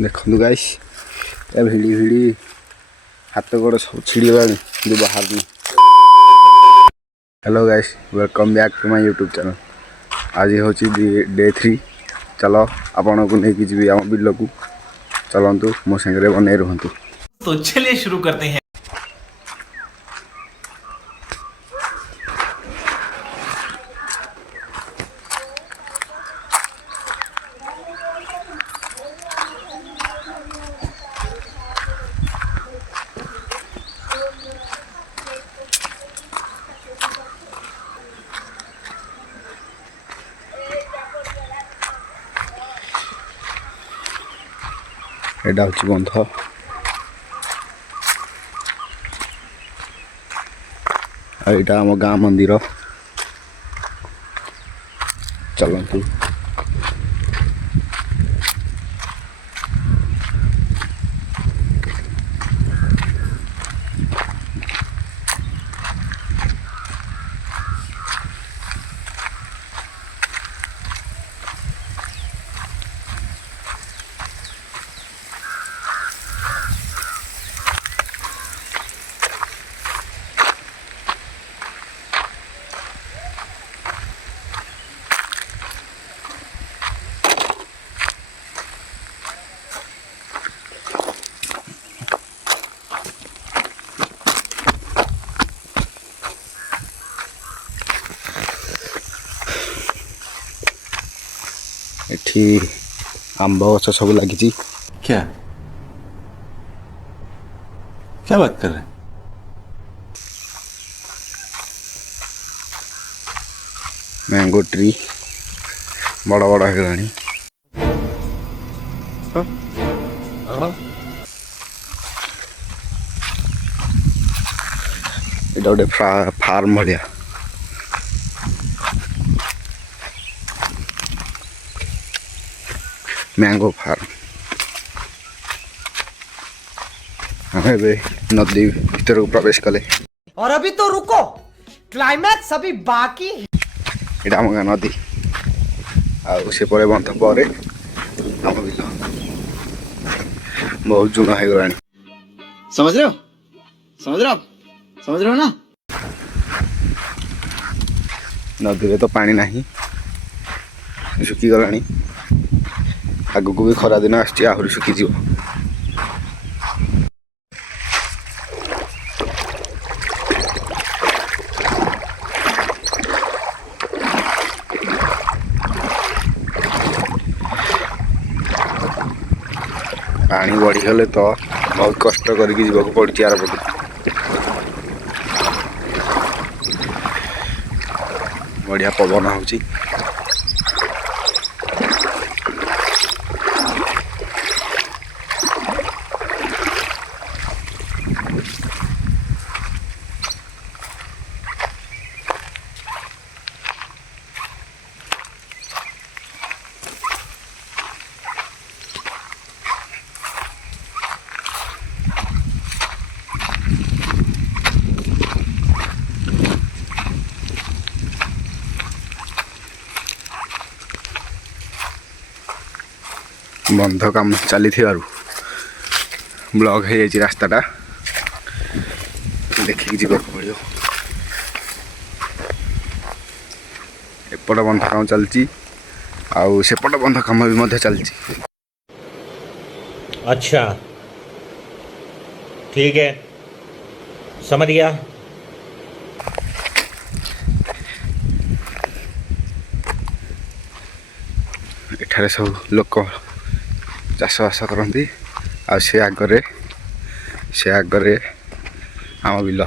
देखु गाइस ए भिड़ी भिड़ी हाथ गोड़ सब छिड़गला जो बाहर में। Hello guys, welcome back to my YouTube channel. आज हूँ डे 3। चलो आपण को लेकिन जी आम बिल को चलतु मो सागर बन रुहतु। तो चलिए शुरू करते हैं। एटा हूँ बंध यहाँ आम गाँ मंदिर। चलतु एठी आंब गछ सब लगी। क्या क्या बात कर रहे हैं? मैंगो ट्री बड़ा बड़ा है। ये गोटे फार्म भाया मैंगो फार्म। हमें नदी भीतर को प्रवेश कले और अभी तो रुको, क्लाइमैक्स अभी बाकी है। ये आम गाँ नदी आसे बंध पर आम बिल बहुत जुना हो गला। समझ रहे हो? समझ रहे हो? समझ रहे हो ना? नदी में तो पानी नहीं, सुखी गला। आगु को भी खरा दिन आहरी सुखीज। पानी बढ़ीगले तो बहुत कष्ट करके जीवाक पड़ी यार पटू। बढ़िया पवन होची। बंध काम चली ब्लॉक हो जाए रास्ताटा देखिए जीवा पड़ो। एपट बंध काम चलती सेपट बंध काम भी चलती। अच्छा ठीक है, समझ गया। एठारे सब लोक चाष बास करती से आगे आम बिल।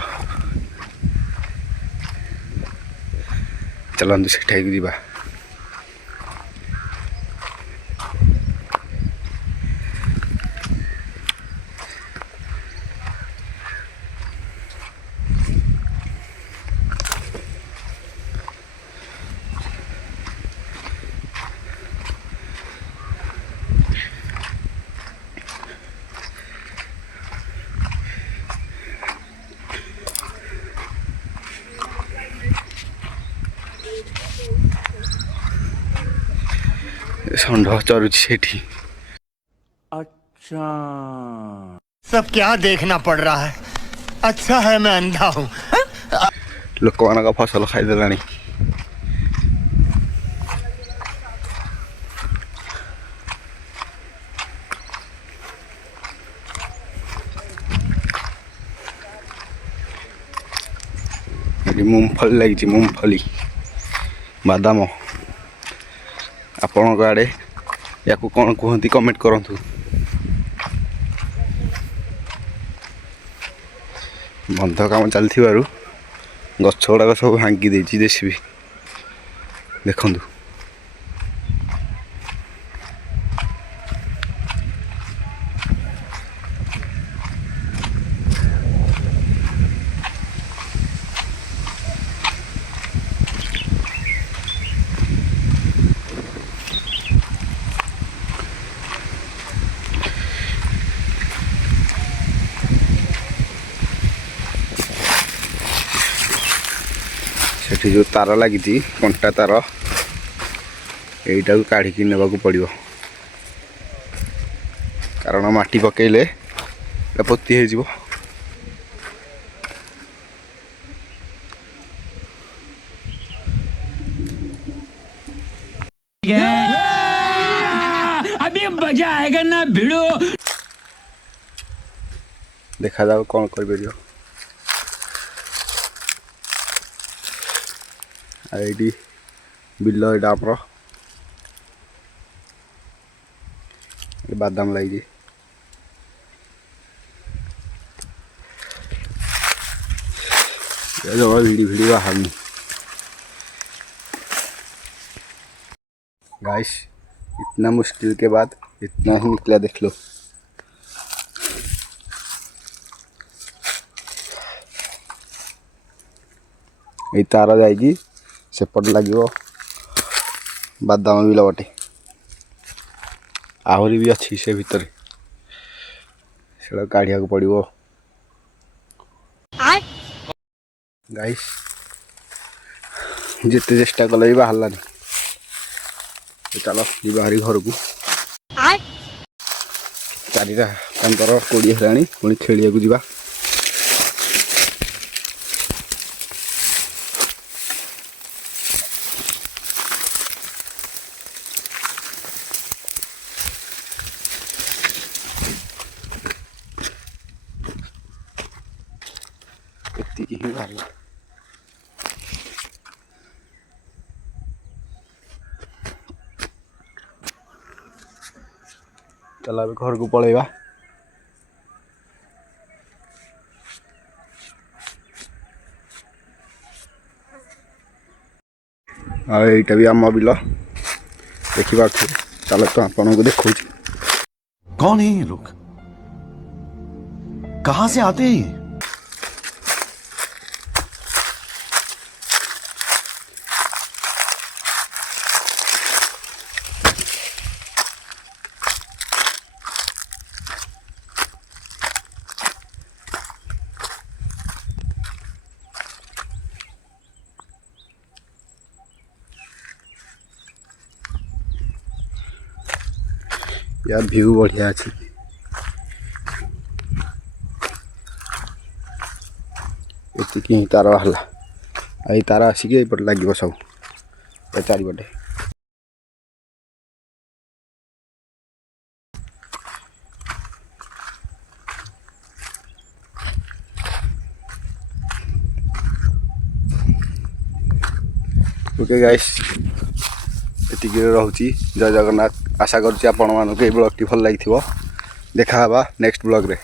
चलते सेठाई जावा। षंढ चरुची सेठी। सब क्या देखना पड़ रहा है। अच्छा है मैं अंधा हूँ। ଲୋକମାନଙ୍କ ଫସଲ ଖାଇଦେଲାଣି। ଏଠି ମୁଙ୍ଗଫଲି ଲାଗିଛି, ମୁଙ୍ଗଫଲି ବାଦାମ। ଆପଣଙ୍କ ଆଡ଼େ ୟାକୁ କ'ଣ କୁହନ୍ତି କମେଣ୍ଟ କରନ୍ତୁ। ବନ୍ଧ କାମ ଚାଲିଥିବାରୁ ଗଛ ଗୁଡ଼ାକ ସବୁ ଭାଙ୍ଗି ଦେଇଛି ଜେସିବି। ଦେଖନ୍ତୁ ସେଠି ଯେଉଁ ତାର ଲାଗିଛି କଣ୍ଟା ତାର, ଏଇଟାକୁ କାଢ଼ିକି ନେବାକୁ ପଡ଼ିବ, କାରଣ ମାଟି ପକେଇଲେ ଏଇଟା ପୋତି ହେଇଯିବ। अभी मजा आएगा ना भिड़ो। ଦେଖାଯାଉ କ'ଣ କରିପାରିବ। ଆଉ ଏଇଠି ବିଲ, ଏଇଟା ଆମର ବାଦାମ ଲାଗିଛି। जमा वीडियो बाहरनी। गाइस इतना मुश्किल के बाद इतना ही निकला, देख लो। ये तार जाएगी सेपट लगे बादाम बिल बटे, आहरी भी अच्छी से भितर से काढ़िया को पड़ो। गाइस जिते चेष्टा कले भी बाहरलानी। चलो जी बाहरी घर को 4:15-20 है पुणी खेलिया को जीवा। ही बाहरला चला घर को पलैबा। यहाँ भी आम बिल देखा। चलो तो आपन को देखो। कौन है ये लोग, कहां से आते हैं? यार व्यू बढ़िया अच्छी। ये तार बाहरला, आई तार आसिक एपट लगे सब चारिपटे। Okay guys एतिक रहुची। जय जगन्नाथ। आशा करुच्ची आपण मानक ब्लॉग टी भल लगी। देखा नेक्स्ट ब्लॉग रे।